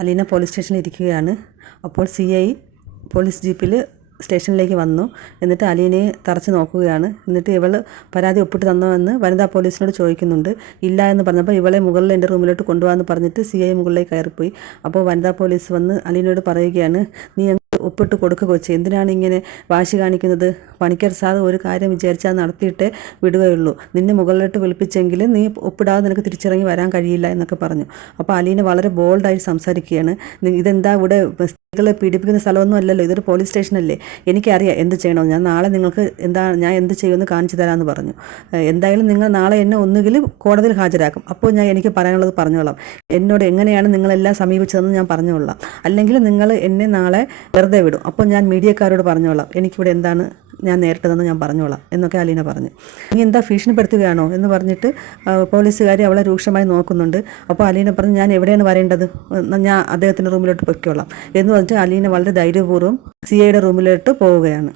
Aleena police സ്റ്റേഷനിൽ ഇരിക്കുകയാണ്. അപ്പോൾ CI പോലീസ് ജീപ്പിൽ സ്റ്റേഷനിലേക്ക് വന്നു. എന്നിട്ട് അലീനയെ തറച്ച് നോക്കുകയാണ്. എന്നിട്ട് ഇവൾ പരാതി ഒപ്പിട്ട് തന്നോ എന്ന് വനിതാ പോലീസിനോട് ചോദിക്കുന്നുണ്ട്. ഇല്ല എന്ന് പറഞ്ഞപ്പോൾ ഇവളെ മുകളിൽ എൻ്റെ റൂമിലോട്ട് കൊണ്ടുപോകാമെന്ന് പറഞ്ഞിട്ട് CI മുകളിലേക്ക് കയറിപ്പോയി. അപ്പോൾ വനിതാ പോലീസ് വന്ന് അലീനയോട് പറയുകയാണ്, നീ ഒപ്പിട്ട് കൊടുക്കുക കൊച്ചി, എന്തിനാണ് ഇങ്ങനെ വാശി കാണിക്കുന്നത്? പണിക്കർ സാർ ഒരു കാര്യം വിചാരിച്ചാൽ നടത്തിയിട്ടേ വിടുകയുള്ളൂ. നിന്നെ മുകളിലോട്ട് വിളിപ്പിച്ചെങ്കിൽ നീ ഒപ്പിടാതെ നിനക്ക് തിരിച്ചിറങ്ങി വരാൻ കഴിയില്ല എന്നൊക്കെ പറഞ്ഞു. അപ്പോൾ അലീന വളരെ ബോൾഡായി സംസാരിക്കുകയാണ്. ഇതെന്താ ഇവിടെ സ്ത്രീകളെ പീഡിപ്പിക്കുന്ന സ്ഥലമൊന്നും അല്ലല്ലോ, ഇതൊരു പോലീസ് സ്റ്റേഷനല്ലേ, എനിക്കറിയാം എന്ത് ചെയ്യണമെന്ന്. ഞാൻ നാളെ നിങ്ങൾക്ക് ഞാൻ എന്ത് ചെയ്യുമെന്ന് കാണിച്ചു തരാമെന്ന് പറഞ്ഞു. എന്തായാലും നിങ്ങൾ നാളെ എന്നെ ഒന്നുകിൽ കോടതിയിൽ ഹാജരാക്കും. അപ്പോൾ ഞാൻ എനിക്ക് പറയാനുള്ളത് പറഞ്ഞോളാം. എന്നോട് എങ്ങനെയാണ് നിങ്ങളെല്ലാം സമീപിച്ചതെന്ന് ഞാൻ പറഞ്ഞോളാം. അല്ലെങ്കിൽ നിങ്ങൾ എന്നെ നാളെ വെറുതെ വിടും. അപ്പോൾ ഞാൻ മീഡിയക്കാരോട് പറഞ്ഞോളാം എനിക്കിവിടെ എന്താണ് ഞാൻ നേരിട്ടതെന്ന് ഞാൻ പറഞ്ഞോളാം എന്നൊക്കെ അലീന പറഞ്ഞു. നീ എന്താ ഭീഷണിപ്പെടുത്തുകയാണോ എന്ന് പറഞ്ഞിട്ട് പോലീസുകാർ അവളെ രൂക്ഷമായി നോക്കുന്നുണ്ട്. അപ്പോൾ അലീന പറഞ്ഞു, ഞാൻ എവിടെയാണ് വരേണ്ടത്, ഞാൻ അദ്ദേഹത്തിൻ്റെ റൂമിലോട്ട് പൊയ്ക്കോളാം എന്ന് പറഞ്ഞിട്ട് അലീന വളരെ ധൈര്യപൂർവ്വം CIയുടെ റൂമിലോട്ട് പോവുകയാണ്.